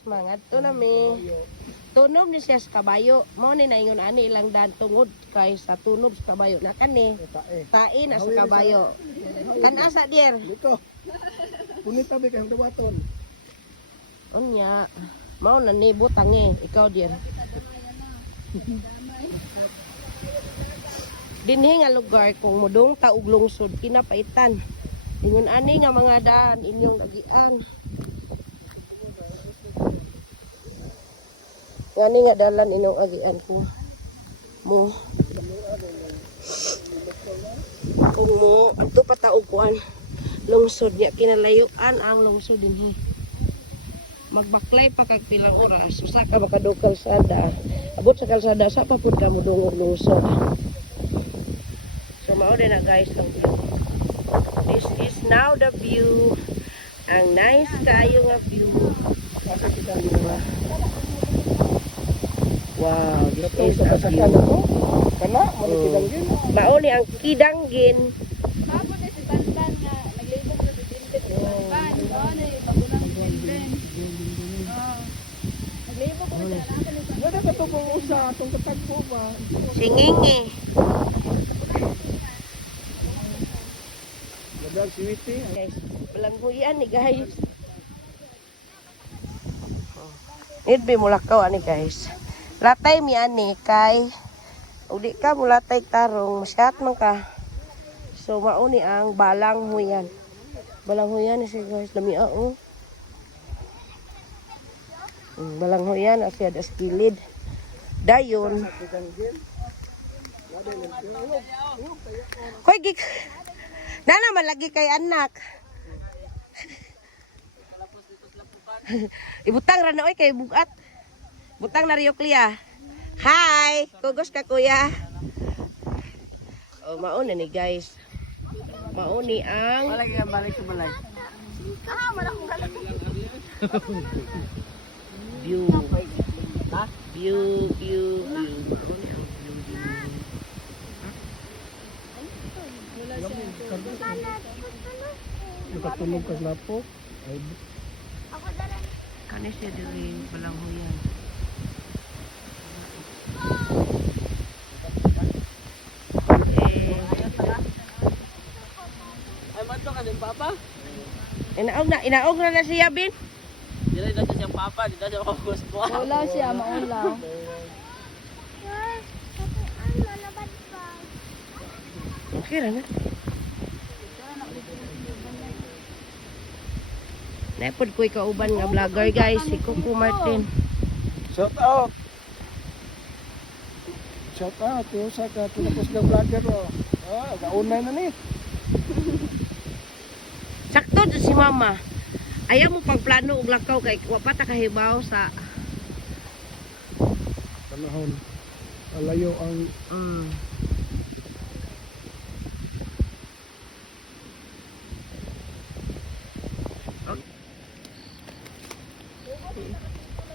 guys, mangadto na mi. Tunog ni siya sa kabayo. Mao ni naingon ani ilang daan tungod kay sa tunog sa kabayo na kani. Tae na sa kabayo. Kan asa dir? Dito. Punit tabi kayong dawaton. Unya. Mao na ni butang ikaw dir. Dinhi nga lugar kung mudong taog lungsod kinapaitan. Ingon ani nga mga daan inyong lagian. Ngani nga dalan inyong agian ko. Mo. Kung mo adto pa taog kuan lungsod niya kinalayuan ang lungsod dinhi. Magbaklay pa kag pilang oras usa ka makadug kalsada. Abot sa kalsada sa pa pud ka mudungog lungsod. So mao din na guys ang view. This is now the view. Ang nice kayo nga view. Wow, this is the view. Kana mo ni kidanggin. Mao ni ang kidanggin. Hapon na si Banban nga naglibog sa Binbin si Banban. Oo na pagunang Binbin. Naglibog ko sa akin ni Wala ka to kung usa atong katagpo ba. Singingi. Dadag siwiti. Guys, balanghuyan ni guys. Nidbi mulakaw ani guys. Latay mi ani kay udi ka mulatay tarong masyat man ka. So mao ni ang balanghuyan. Balanghuyan ni siya guys, lami oh. Balanghuyan asya das kilid. Dayon. Koy gik. Nana malagi kay anak. Ibutang ra na oy kay bugat. Butang na riyo kliya. Hi, kugos ka kuya. Oh, mao na ni guys. Mao ni ang Balik sa balay. view. View. Nakatulog ka lapo. Ay Kani siya diri balanghuyan. ay mato ka din papa. Inaog na siya bin. Dili na siya papa, di na siya gusto. Wala siya maulaw. Okay ra na. Napod ko'y kauban nga vlogger guys, si Coco Martin. Shout out. Yung sa ka tinapos ng vlogger oh. Ah, gaunay na ni. Sakto dyan si mama. Ayaw mo pagplano og lakaw kay wa pa ta kahibaw sa Panahon. Alayo ang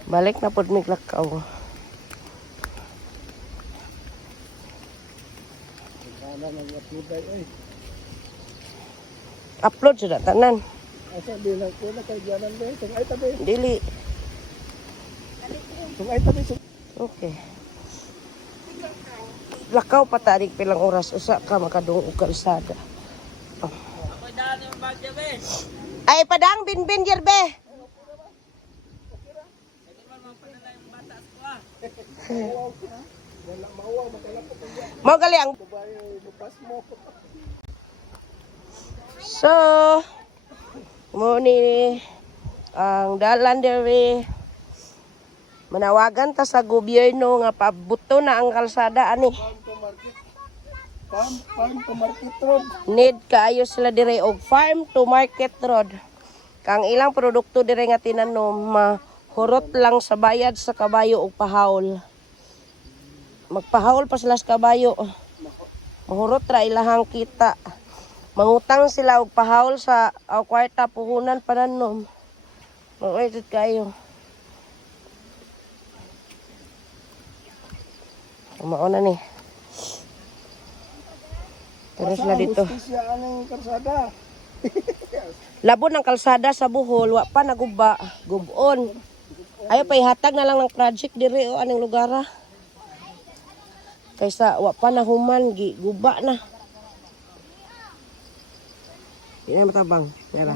balik na pod mig lakaw. ana nang upload ay. Upload sa tanan. Asa bilang ko na kay Janan ba? Tung ay tabi. Dili. Tung ay tabi. Okay. Lakaw pa tarik pilang oras usa ka makadung og kalsada. Oh. Ako daan yung bagya be. Ay padang bin yerbe. Mau gali ang So mo ni ang dalan diri manawagan ta sa gobyerno nga pabuto na ang kalsada ani. Farm to market road. Need kaayo sila dire og farm to market road. Kang ilang produkto dire nga tinanom mahurot lang sa bayad sa kabayo og pahaol. Magpahaol pa sila sa kabayo. Mahurot ra ilahang kita. Mangutang sila og pahaol sa kwarta puhunan pananom. Mawaited kayo. Mauna ni. Pero sila dito. Justisya aning kalsada. Labon ang kalsada sa Bohol, wa pa naguba, gubon. Ayo pa ihatag na lang ng project diri o anong lugar ah. Kaysa wa pa na human guba na. Di na matabang. Yara.